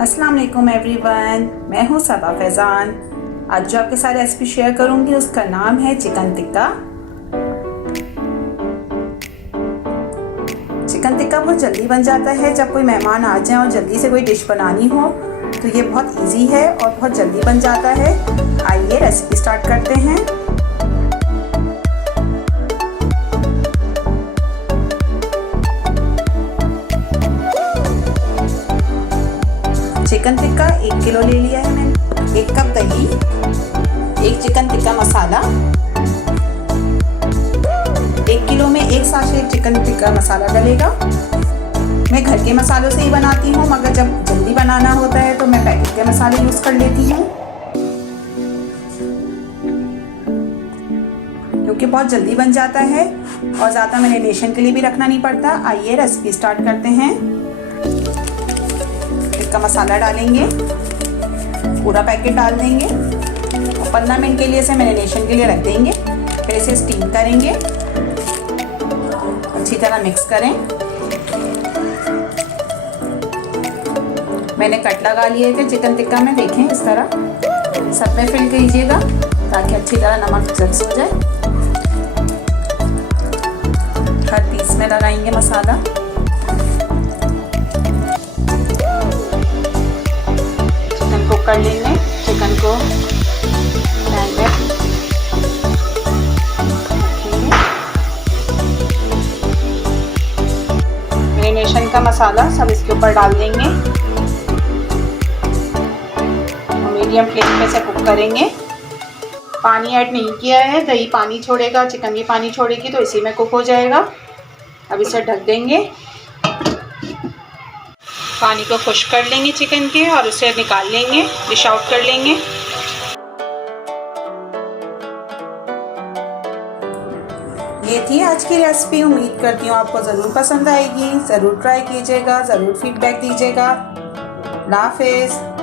अस्सलाम वालेकुम एवरीवन, मैं हूँ सबा फैज़ान। आज जो आपके साथ रेसिपी शेयर करूँगी उसका नाम है चिकन टिक्का। चिकन टिक्का बहुत जल्दी बन जाता है। जब कोई मेहमान आ जाए और जल्दी से कोई डिश बनानी हो तो ये बहुत इजी है और बहुत जल्दी बन जाता है। आइए रेसिपी स्टार्ट करते हैं। चिकन टिक्का 1 किलो ले लिया है मैंने। 1 कप दही, 1 चिकन टिक्का मसाला। 1 किलो में 1 साशे चिकन टिक्का मसाला डलेगा। मैं घर के मसालों से ही बनाती हूँ, मगर जब जल्दी बनाना होता है तो मैं पैकेट के मसाले यूज़ कर लेती हूँ, क्योंकि बहुत जल्दी बन जाता है और ज़्यादा मैरिनेशन के लिए भी रखना नहीं पड़ता। आइए रेसिपी स्टार्ट करते हैं। टिक्का मसाला डालेंगे, पूरा पैकेट डाल देंगे और 15 मिनट के लिए इसे मैरिनेशन के लिए रख देंगे। फिर इसे स्टीम करेंगे, अच्छी तरह मिक्स करें। मैंने कट लगा लिए थे चिकन टिक्का में, देखें इस तरह सब में फिल कीजिएगा ताकि अच्छी तरह नमक मिक्स हो जाए। हर पीस में लगाएंगे मसाला। कुक कर लेंगे चिकन को, पैन में रखेंगे। मैरिनेशन का मसाला सब इसके ऊपर डाल देंगे और मीडियम फ्लेम पे से कुक करेंगे। पानी ऐड नहीं किया है, दही पानी छोड़ेगा, चिकन भी पानी छोड़ेगी, तो इसी में कुक हो जाएगा। अब इसे ढक देंगे। पानी को खुश्क कर लेंगे चिकन के और उसे निकाल लेंगे, डिश आउट कर लेंगे। ये थी आज की रेसिपी। उम्मीद करती हूँ आपको ज़रूर पसंद आएगी। ज़रूर ट्राई कीजिएगा, ज़रूर फीडबैक दीजिएगा। अल्लाह हाफ़िज़।